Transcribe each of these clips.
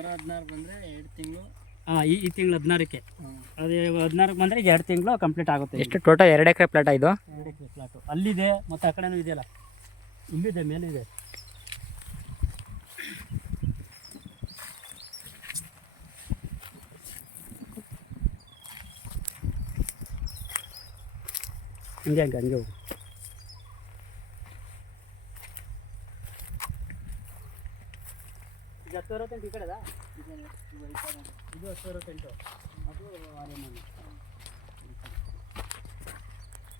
16 ಬಂದರೆ 2 ತಿಂಗಳು. ಈ ತಿಂಗಳು 16ಕ್ಕೆ ಅದು 16ಕ್ಕೆ ಬಂದರೆ ಈಗ 2 ತಿಂಗಳು ಕಂಪ್ಲೀಟ್ ಆಗುತ್ತೆ. ಎಷ್ಟು ಟೋಟಲ್ 2 ಎಕರೆ ಪ್ಲಾಟ್ ಇದು? 2 ಎಕರೆ ಪ್ಲಾಟು ಅಲ್ಲಿದೆ, ಮತ್ತು ಆ ಕಡೆನೂ ಇದೆಯಲ್ಲ, ಇಲ್ಲಿದೆ, ಮೇಲಿದೆ. ಹಂಗೆ ಹೋಗು. ಇದು 10:28 ಈ ಕಡೆದಾ? ಇದು 10:28 ಅದು ಆರ್ಯಮನ್.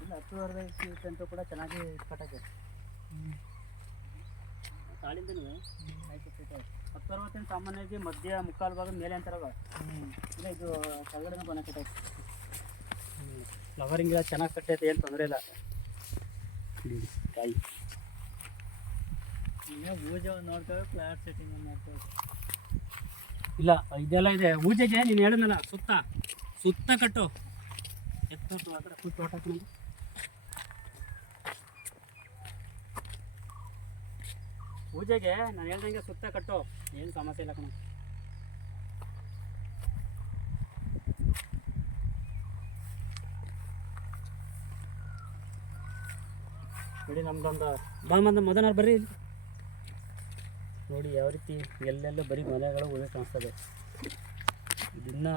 ಇಲ್ಲ 10:28 ಕೂಡ ಚೆನ್ನಾಗಿ ಕಟ್ಟಕ್ಕೆ ತಾಳಿಂದನೂ 10:68 ಸಾಮಾನ್ಯವಾಗಿ ಮಧ್ಯ ಮುಕ್ಕಾಲು ಭಾಗ ಮೇಲೆ ಅಂತಾರಲ್ಲ. ಇಲ್ಲ ಇದು ಕೆಳಗಡೆನೂ ಬನ ಕಟ್ಟೈತೆ. ಫ್ಲವರಿಂಗ್ ಎಲ್ಲ ಚೆನ್ನಾಗಿ ಕಟ್ಟೈತೆ, ಏನು ತೊಂದರೆ ಇಲ್ಲ. ಕಾಯಿ ಈಗ ಪೂಜೆ ನೋಡ್ತೇವೆ, ಫ್ಲಾಟ್ ಸೆಟ್ಟಿಂಗ್ ಮಾಡ್ತೇವೆ. ಇಲ್ಲ ಇದೆಲ್ಲ ಇದೆ. ಪೂಜೆಗೆ ನೀನು ಹೇಳಿದ್ನಲ್ಲ ಸುತ್ತ ಕಟ್ಟು ಎತ್ತು ಆ ಕಡೆ ಫುಲ್ ತೋಟ ಹಾಕೊಂಡು ಪೂಜೆಗೆ ನಾನು ಹೇಳ್ದಂಗೆ ಸುತ್ತ ಕಟ್ಟು, ಏನು ಸಮಸ್ಯೆ ಇಲ್ಲ ಕಣ. ನೋಡಿ ನಮ್ದೊಂದು ಮೊದಲನೇ ಬರ್ರಿ ನೋಡಿ ಯಾವ ರೀತಿ ಎಲ್ಲೆಲ್ಲ ಬರೀ ಮನೆಗಳು ಉಳಿದು ಕಾಣಿಸ್ತದೆ. ಇದನ್ನ